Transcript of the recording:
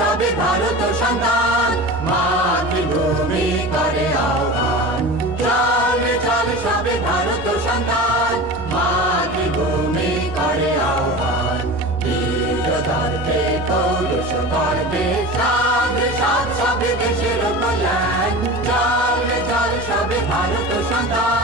সবে ভারত সন্তান, মাতৃভূমি করে আহ্বান। চল চল সবে ভারত সন্তান, মাতৃভূমি করে আহ্বান। বীর দর্পে পৌরুষ গর্বে সাগ্রে সব সবে দেশের কল্যাণ। চল চল সবে ভারত সন্তান।